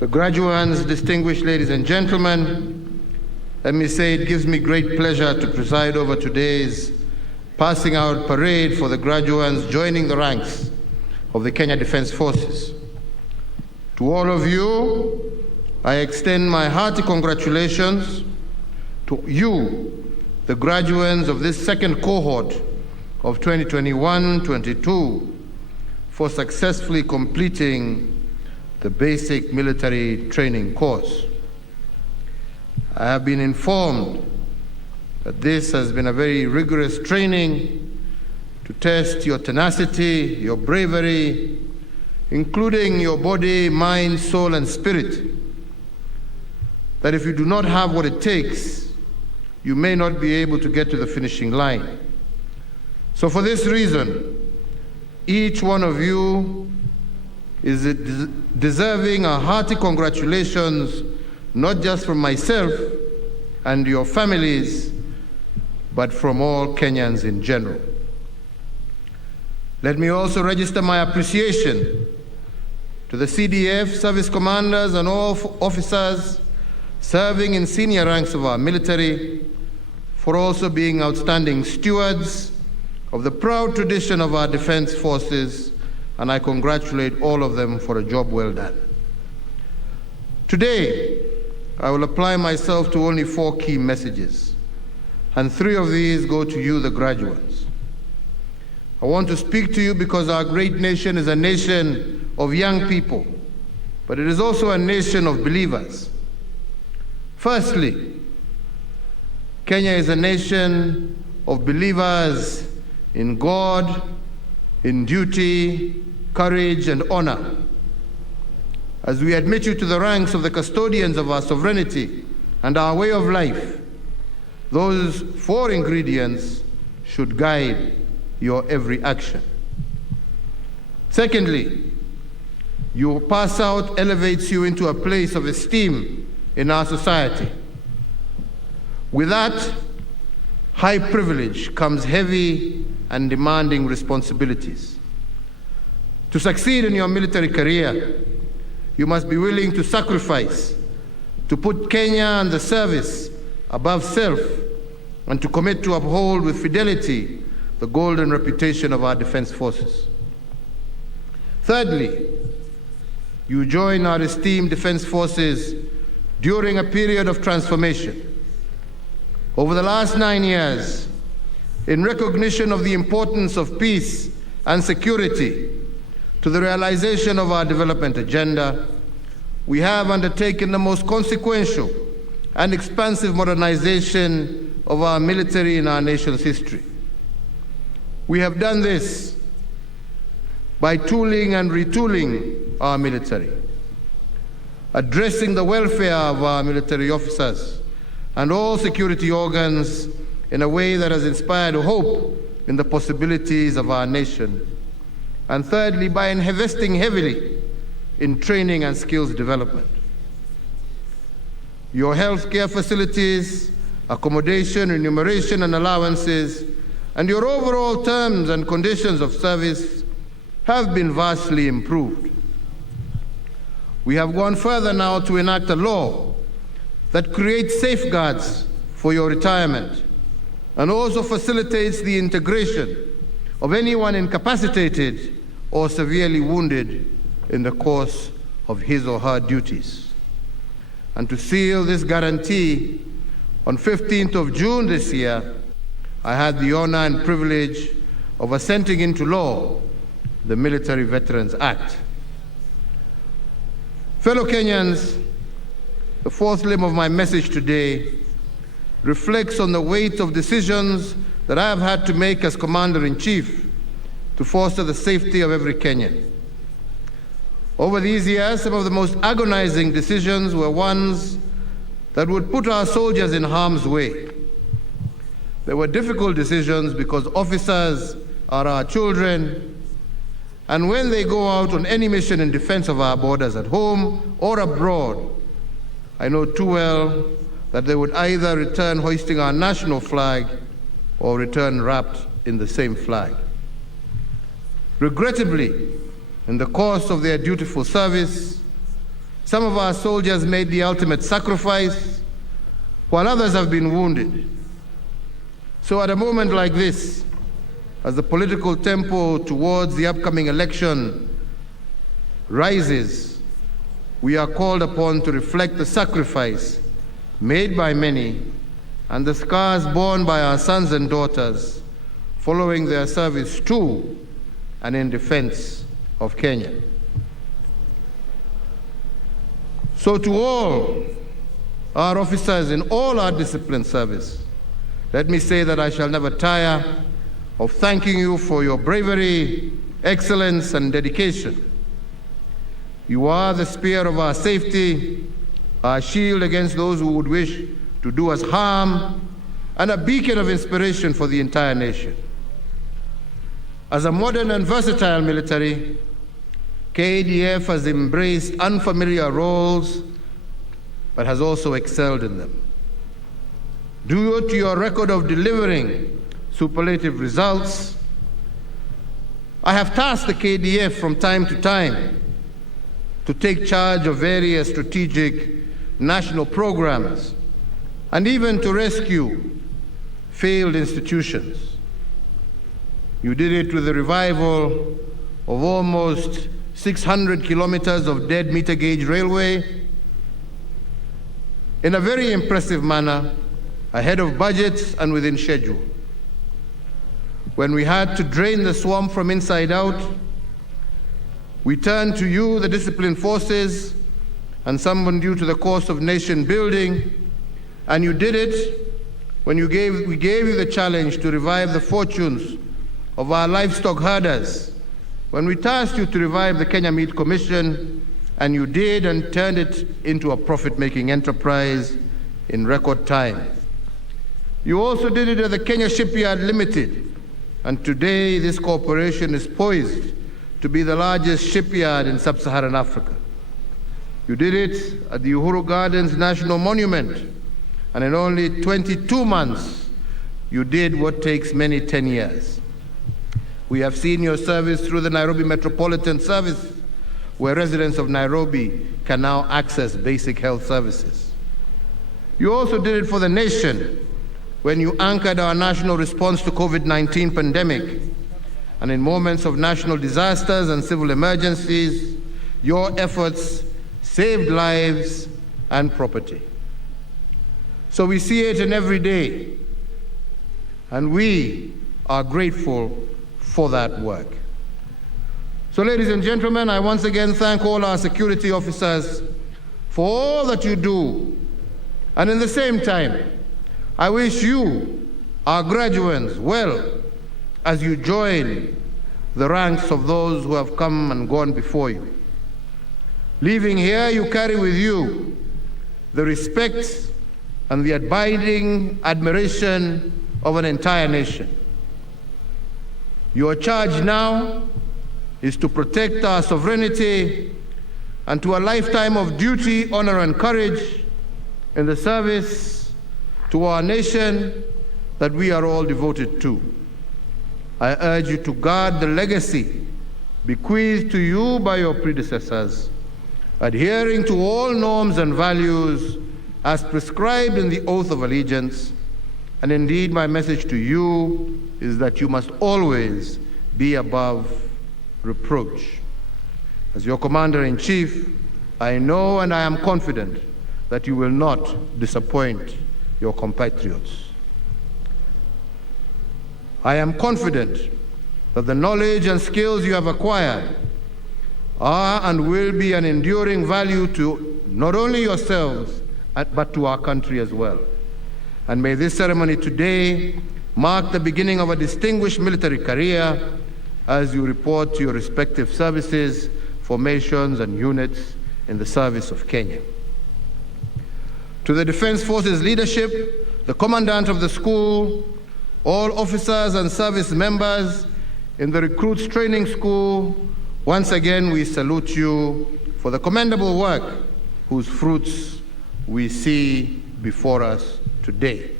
The graduates, distinguished ladies and gentlemen, let me say it gives me great pleasure to preside over today's passing out parade for the graduates joining the ranks of the Kenya Defence Forces. To all of you, I extend my hearty congratulations to you, the graduates of this second cohort of 2021-22, for successfully completing the basic military training course. I have been informed that this has been a very rigorous training to test your tenacity, your bravery, including your body, mind, soul, and spirit. That if you do not have what it takes, you may not be able to get to the finishing line. So for this reason, each one of you is deserving a hearty congratulations, not just from myself and your families, but from all Kenyans in general. Let me also register my appreciation to the CDF service commanders and all officers serving in senior ranks of our military for also being outstanding stewards of the proud tradition of our defense forces, and I congratulate all of them for a job well done. Today, I will apply myself to only 4 key messages, and 3 of these go to you, the graduates. I want to speak to you because our great nation is a nation of young people, but it is also a nation of believers. Firstly, Kenya is a nation of believers in God, in duty, courage, and honor. As we admit you to the ranks of the custodians of our sovereignty and our way of life, those 4 ingredients should guide your every action. Secondly, your pass out elevates you into a place of esteem in our society. With that high privilege comes heavy and demanding responsibilities. To succeed in your military career, you must be willing to sacrifice, to put Kenya and the service above self, and to commit to uphold with fidelity the golden reputation of our defense forces. Thirdly, you join our esteemed defense forces during a period of transformation. Over the last 9 years, in recognition of the importance of peace and security to the realization of our development agenda, we have undertaken the most consequential and expansive modernization of our military in our nation's history. We have done this by tooling and retooling our military, addressing the welfare of our military officers and all security organs in a way that has inspired hope in the possibilities of our nation. And thirdly, by investing heavily in training and skills development. Your healthcare facilities, accommodation, remuneration, and allowances, and your overall terms and conditions of service have been vastly improved. We have gone further now to enact a law that creates safeguards for your retirement and also facilitates the integration of anyone incapacitated or severely wounded in the course of his or her duties. And to seal this guarantee, on 15th of June this year, I had the honor and privilege of assenting into law the Military Veterans Act. Fellow Kenyans, the 4th limb of my message today reflects on the weight of decisions that I have had to make as Commander-in-Chief to foster the safety of every Kenyan. Over these years, some of the most agonizing decisions were ones that would put our soldiers in harm's way. They were difficult decisions because officers are our children, and when they go out on any mission in defense of our borders at home or abroad, I know too well that they would either return hoisting our national flag or return wrapped in the same flag. Regrettably, in the course of their dutiful service, Some of our soldiers made the ultimate sacrifice, while others have been wounded. So at a moment like this, as the political tempo towards the upcoming election rises, we are called upon to reflect the sacrifice made by many and the scars borne by our sons and daughters following their service to and in defense of Kenya. So to all our officers in all our disciplined service, let me say that I shall never tire of thanking you for your bravery, excellence, and dedication. You are the spear of our safety, our shield against those who would wish to do us harm, and a beacon of inspiration for the entire nation. As a modern and versatile military, KDF has embraced unfamiliar roles, but has also excelled in them. Due to your record of delivering superlative results, I have tasked the KDF from time to time to take charge of various strategic national programs and even to rescue failed institutions. You did it with the revival of almost 600 kilometers of dead meter gauge railway in a very impressive manner, ahead of budget and within schedule. When we had to drain the swamp from inside out, we turned to you, the disciplined forces, and summoned you to the course of nation building, and you did it when we gave you the challenge to revive the fortunes of our livestock herders, when we tasked you to revive the Kenya Meat Commission, and you did and turned it into a profit-making enterprise in record time. You also did it at the Kenya Shipyard Limited, and today this corporation is poised to be the largest shipyard in sub-Saharan Africa. You did it at the Uhuru Gardens National Monument, and in only 22 months, you did what takes many 10 years. We have seen your service through the Nairobi Metropolitan Service, where residents of Nairobi can now access basic health services. You also did it for the nation when you anchored our national response to COVID-19 pandemic. And in moments of national disasters and civil emergencies, your efforts saved lives and property. So we see it in every day, and we are grateful for that work. So ladies and gentlemen, I once again thank all our security officers for all that you do. And in the same time, I wish you, our graduates, well as you join the ranks of those who have come and gone before you. Leaving here, you carry with you the respect and the abiding admiration of an entire nation. Your charge now is to protect our sovereignty and to a lifetime of duty, honor, and courage in the service to our nation that we are all devoted to. I urge you to guard the legacy bequeathed to you by your predecessors, adhering to all norms and values as prescribed in the oath of allegiance. And indeed, my message to you is that you must always be above reproach. As your Commander-in-Chief, I know and I am confident that you will not disappoint your compatriots. I am confident that the knowledge and skills you have acquired are and will be an enduring value to not only yourselves, but to our country as well. And may this ceremony today mark the beginning of a distinguished military career as you report to your respective services, formations, and units in the service of Kenya. To the Defense Forces leadership, the Commandant of the school, all officers and service members in the Recruits Training School, once again we salute you for the commendable work whose fruits we see before us today.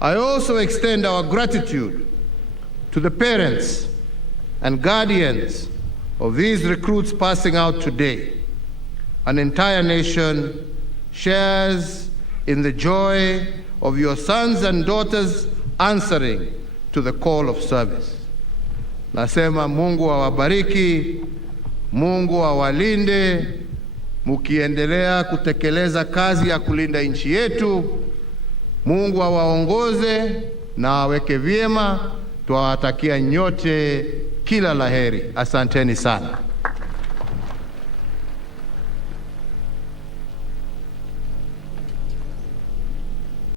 I also extend our gratitude to the parents and guardians of these recruits passing out today. an entire nation, shares in the joy of your sons and daughters answering to the call of service. Nasema Mungu awabariki, Mungu awalinde, mukiendelea kutekeleza kazi ya kulinda nchi yetu. Mungu awaongoze na aweke vyema. Tuwatakia nyote kila laheri. Asanteni sana.